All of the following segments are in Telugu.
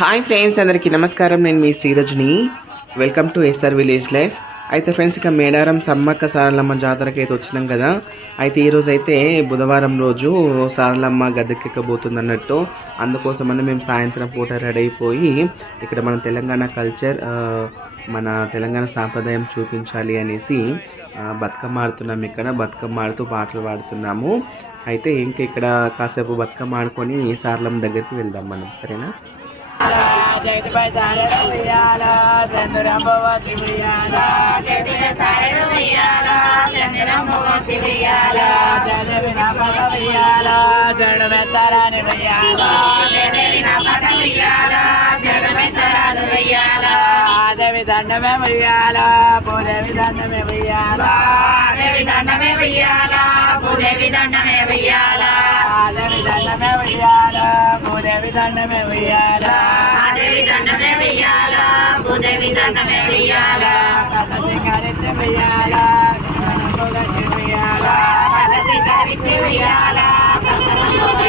హాయ్ ఫ్రెండ్స్, అందరికీ నమస్కారం. నేను మీ Srirajani. Welcome to SR village life. అయితే ఫ్రెండ్స్, ఇక మేడారం సమ్మక్క సారలమ్మ జాతరకి అయితే వచ్చినాం కదా. అయితే ఈరోజు అయితే బుధవారం రోజు సారలమ్మ గద్దెకెక్కబోతుంది అన్నట్టు. అందుకోసమని మేము సాయంత్రం పూట రెడీ అయిపోయి ఇక్కడ మన తెలంగాణ కల్చర్, మన తెలంగాణ సాంప్రదాయం చూపించాలి అనేసి బతుకమ్మ ఆడుతున్నాము. ఇక్కడ బతుకమ్మ ఆడుతూ పాటలు పాడుతున్నాము. అయితే ఇంక ఇక్కడ కాసేపు బతుకమ్మ ఆడుకొని సారలమ్మ దగ్గరికి వెళ్దాం మనం, సరేనా? జగతిపై సారడు వెయ్యాల చంద్రంబవతి వెయ్యాల జగతిపై సారడు వెయ్యాల చంద్రంబవతి వెయ్యాల జగవి నా పట వెయ్యాల జడమెత్తరాని వెయ్యాల జగవి నా పట వెయ్యాల జడమెత్తరాని వెయ్యాల ఆదేవి దండమే వెయ్యాల భూదేవి దండమే వెయ్యాల ఆదేవి దండమే వెయ్యాల భూదేవి దండమే వెయ్యాల ఆదేవి దండమే వెయ్యాల భూదేవి దండమే వెయ్యాల ఆదేవి దండమే వెయ్యాల భూదేవి దండమే వెయ్యాల కథ వెయ్యాల కథ వెయ్యాల కథ వెయ్యాల కథ వెయ్యాల గట్టి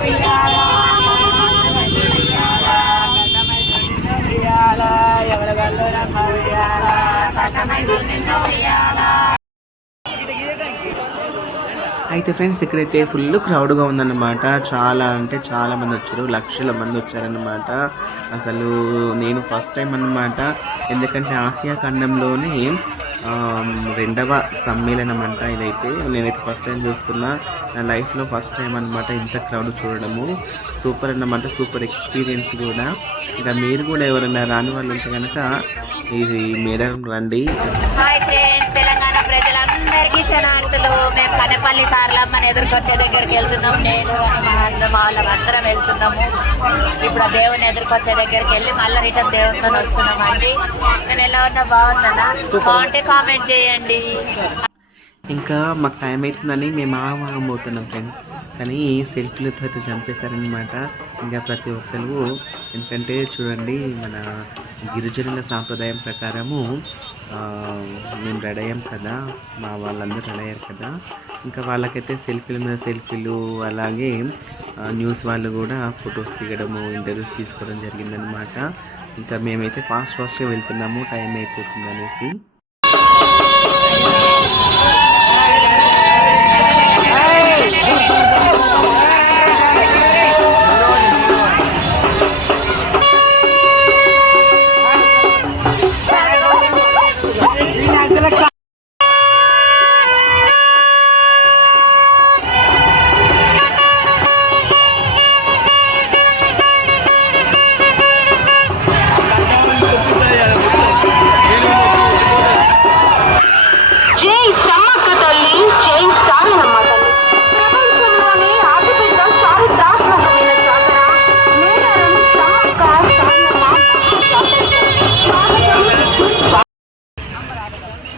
వెయ్యాల వెయ్యాల ఎవరి గల్లు రమ్మ వెయ్యాల కథమై వెయ్యాల. అయితే ఫ్రెండ్స్, ఇక్కడైతే ఫుల్ క్రౌడ్గా ఉందన్నమాట. చాలా అంటే చాలా మంది వచ్చారు, లక్షల మంది వచ్చారన్నమాట. అసలు నేను ఫస్ట్ టైం అన్నమాట, ఎందుకంటే ఆసియా ఖండంలోనే రెండవ సమ్మేళనం అంట ఇదైతే. నేనైతే ఫస్ట్ టైం చూస్తున్నా, నా లైఫ్లో ఫస్ట్ టైం అనమాట ఇంత క్రౌడ్ చూడడము. సూపర్ అన్నమాట, సూపర్ ఎక్స్పీరియన్స్ కూడా. ఇక మీరు కూడా ఎవరైనా రాని వాళ్ళు ఉంటే కనుక ఇది మేడారం రండి. తెలంగాణ ప్రజలందరికీ శనార్థులు. మేము కనపల్లి సారలమ్మని ఎదుర్కొచ్చే దగ్గరికి వెళ్తున్నాం. నేను మా వాళ్ళందరం వెళ్తున్నాము. ఇప్పుడు ఆ దేవుని ఎదుర్కొచ్చే దగ్గరికి వెళ్ళి మళ్ళీ రిటర్న్ దేవునితో వస్తున్నామండి. మేము ఎలా ఉన్నా బాగుందన్నా? బాగుంటే కామెంట్ చేయండి. ఇంకా మాకు టైం అవుతుందని మేము ఆవాహం పోతున్నాం ఫ్రెండ్స్, కానీ సెల్ఫీలతో అయితే చంపేశారనమాట. ఇంకా ప్రతి ఒక్కరు, ఎందుకంటే చూడండి, మన గిరిజనుల సాంప్రదాయం ప్రకారము మేము రెడీ అయ్యాం కదా, మా వాళ్ళందరూ రెడీ అయ్యారు కదా. ఇంకా వాళ్ళకైతే సెల్ఫీల మీద సెల్ఫీలు, అలాగే న్యూస్ వాళ్ళు కూడా ఫొటోస్ దిగడము, ఇంటర్వ్యూస్ తీసుకోవడం జరిగిందనమాట. ఇంకా మేమైతే ఫాస్ట్గా వెళ్తున్నాము, టైం అయిపోతుంది అనేసి.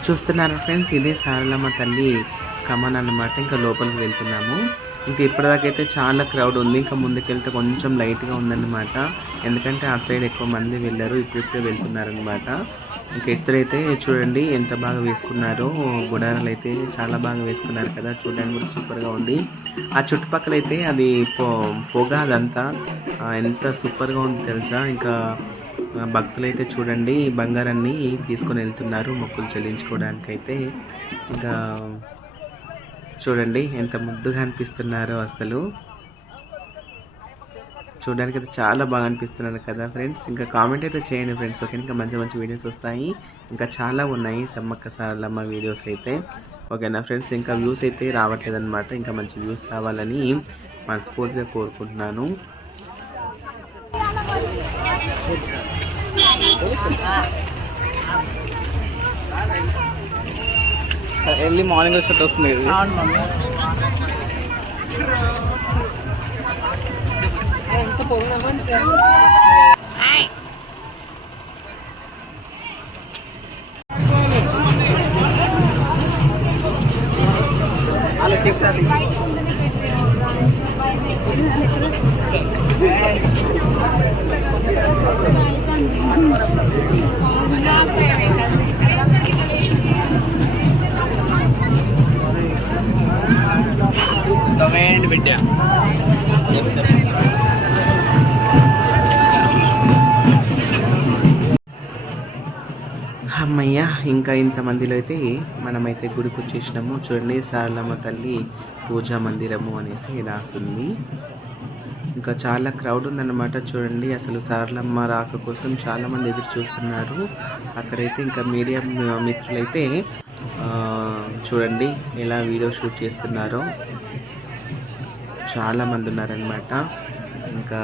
చూస్తున్నారు ఫ్రెండ్స్, ఇదే సారలమ్మ తల్లి కమన్ అన్నమాట. ఇంకా లోపలికి వెళ్తున్నాము. ఇంకా ఇప్పటిదాకైతే చాలా క్రౌడ్ ఉంది. ఇంకా ముందుకెళ్తే కొంచెం లైట్గా ఉందన్నమాట, ఎందుకంటే అటు సైడ్ ఎక్కువ మంది వెళ్ళారు, ఇప్పుడిప్పుడే వెళ్తున్నారనమాట. ఇంకా ఇటు సైడ్ అయితే చూడండి ఎంత బాగా వేసుకున్నారో. గుడారాలు అయితే చాలా బాగా వేసుకున్నారు కదా, చూడడానికి కూడా సూపర్గా ఉంది. ఆ చుట్టుపక్కల అయితే అది పొగ, అదంతా ఎంత సూపర్గా ఉంది తెలుసా. ఇంకా భక్తులు అయితే చూడండి బంగారాన్ని తీసుకొని వెళ్తున్నారు మొక్కులు చెల్లించుకోవడానికైతే. ఇంకా చూడండి ఎంత ముద్దుగా అనిపిస్తున్నారో అసలు. చూడడానికి అయితే చాలా బాగా అనిపిస్తున్నారు కదా ఫ్రెండ్స్. ఇంకా కామెంట్ అయితే చేయండి ఫ్రెండ్స్, ఓకే? ఇంకా మంచి మంచి వీడియోస్ వస్తాయి, ఇంకా చాలా ఉన్నాయి సమ్మక్క సారలమ్మ వీడియోస్ అయితే, ఓకేనా ఫ్రెండ్స్? ఇంకా వ్యూస్ అయితే రావట్లేదు అనమాట, ఇంకా మంచి వ్యూస్ రావాలని మనస్ఫూర్తిగా కోరుకుంటున్నాను. ఎర్లీ మార్నింగ్ వచ్చేట్టు వస్తుంది. ఎంత అమ్మయ్య, ఇంకా ఇంతమందిలో అయితే మనమైతే గుడికి వచ్చేసినాము. చూడండి, సారలమ్మ తల్లి పూజా మందిరము అనేసి రాస్తుంది. ఇంకా చాలా క్రౌడ్ ఉందన్నమాట. చూడండి, అసలు సారలమ్మ రాక కోసం చాలామంది ఎదురు చూస్తున్నారు. అక్కడైతే ఇంకా మీడియా మిత్రులైతే చూడండి ఎలా వీడియో షూట్ చేస్తున్నారో. చాలామంది ఉన్నారనమాట. ఇంకా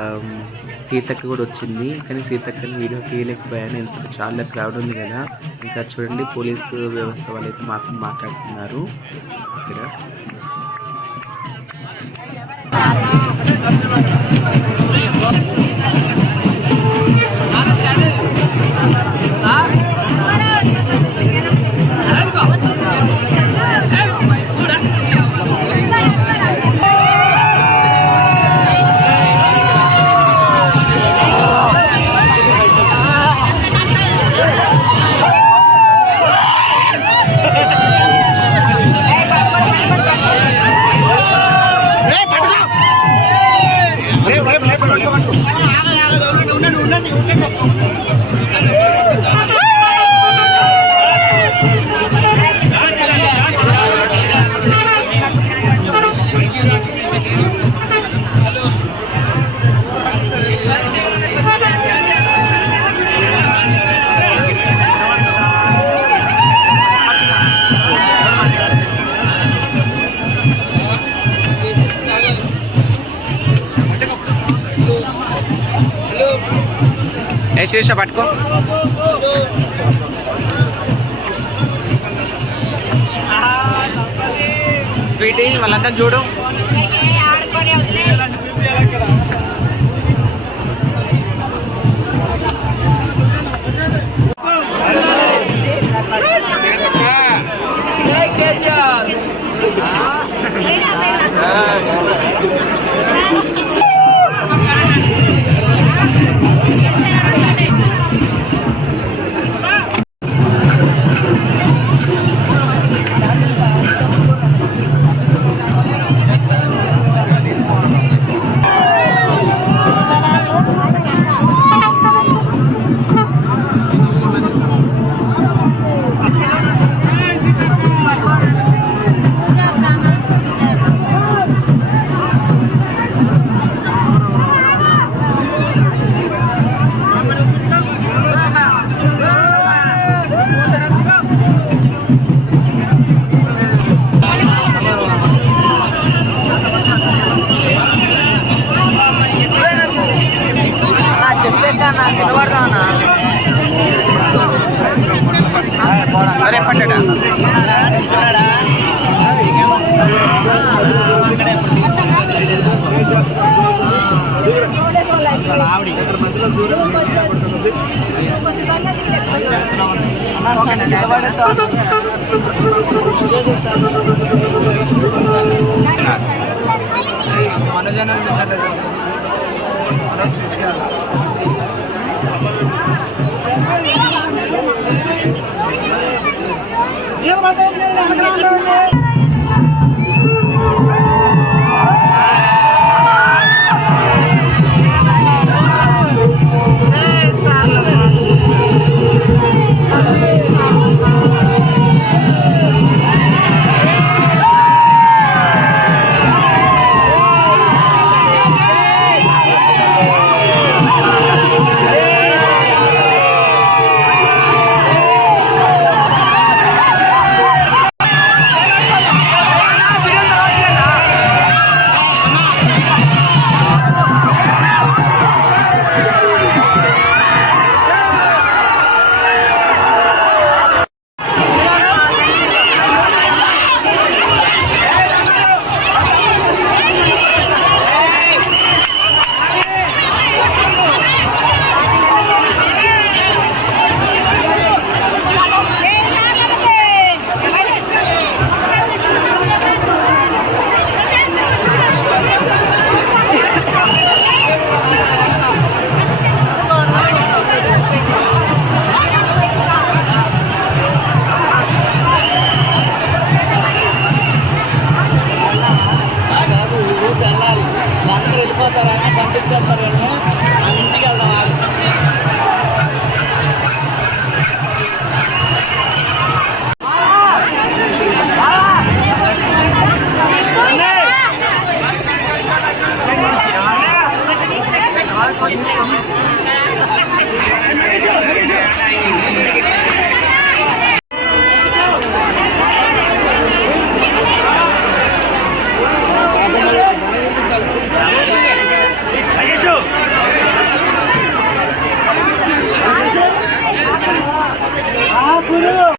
సీతక్క కూడా వచ్చింది, కానీ సీతక్కని వీడియో తీయలేకపోయాను ఎందుకంటే చాలా క్రౌడ్ ఉంది కదా. ఇంకా చూడండి, పోలీసు వ్యవస్థ వాళ్ళైతే మాత్రం మాట్లాడుతున్నారు ఇక్కడ. శీర్ష పట్టుకో. స్వీటీ వాళ్ళంతా చూడు. అరే పట్టడా కొంచెం